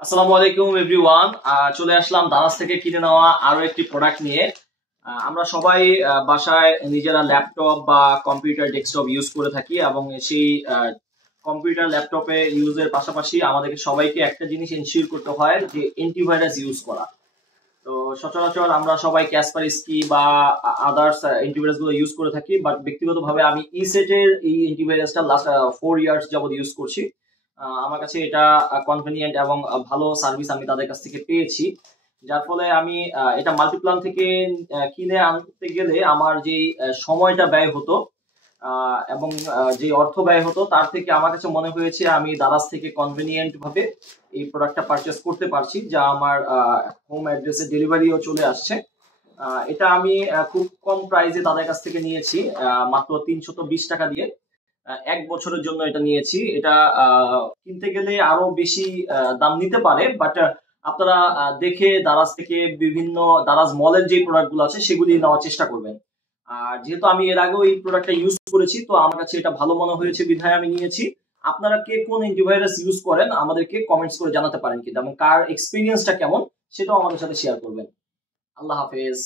আসসালামু আলাইকুম এভরিওয়ান। চলে আসলাম দারাজ থেকে কিনে নেওয়া আরো একটি প্রোডাক্ট নিয়ে। আমরা সবাই বাসায় নিজেরা ল্যাপটপ বা কম্পিউটার ডেস্কটপ ইউজ করে থাকি এবং সেই কম্পিউটার ল্যাপটপে ইউজের পাশাপাশি আমাদেরকে সবাইকে একটা জিনিস এনশিওর করতে হয় যে অ্যান্টিভাইরাস ইউজ করা। তো সচরাচর আমরা সবাই ক্যাসপারস্কি বা আদার্স অ্যান্টিভাইরাস গুলো ইউজ করে থাকি, বাট ব্যক্তিগতভাবে আমি ইসেটের এই অ্যান্টিভাইরাসটা লাস্ট 4 ইয়ার্স যাবত ইউজ করছি। আমার কাছে এটা কনভেনিয়েন্ট এবং ভালো সার্ভিস আমি তাদের কাছ থেকে পেয়েছি, যার ফলে আমি এটা মাল্টিপ্লান থেকে কিনে আনতে গেলে আমার যে সময়টা ব্যয় হতো এবং যে অর্থ ব্যয় হতো তার থেকে আমার কাছে মনে হয়েছে আমি দারাজ থেকে কনভেনিয়েন্ট ভাবে এই প্রোডাক্টটা পারচেস করতে পারছি, যা আমার হোম অ্যাড্রেসে ডেলিভারিও চলে আসছে। এটা আমি খুব কম প্রাইসে তাদের কাছ থেকে নিয়েছি, মাত্র 320 টাকা দিয়ে। 1 বছরের জন্য এটা নিয়েছি। এটা কিনতে গেলে আরো বেশি দাম নিতে পারে, বাট আপনারা দেখে দারাজ থেকে বিভিন্ন দারাজ মলের যে প্রোডাক্ট গুলো আছে সেগুলি নেওয়ার চেষ্টা করবেন। আর যেহেতু আমি এর আগেও এই প্রোডাক্টটা ইউজ করেছি, তো আমার কাছে এটা ভালো মনে হয়েছে বিধায় আমি নিয়েছি। আপনারা কে কোন অ্যান্টিভাইরাস ইউজ করেন আমাদেরকে কমেন্টস করে জানাতে পারেন কিন্তু, এবং কার এক্সপিরিয়েন্সটা কেমন সেটাও আমাদের সাথে শেয়ার করবেন। আল্লাহ হাফেজ।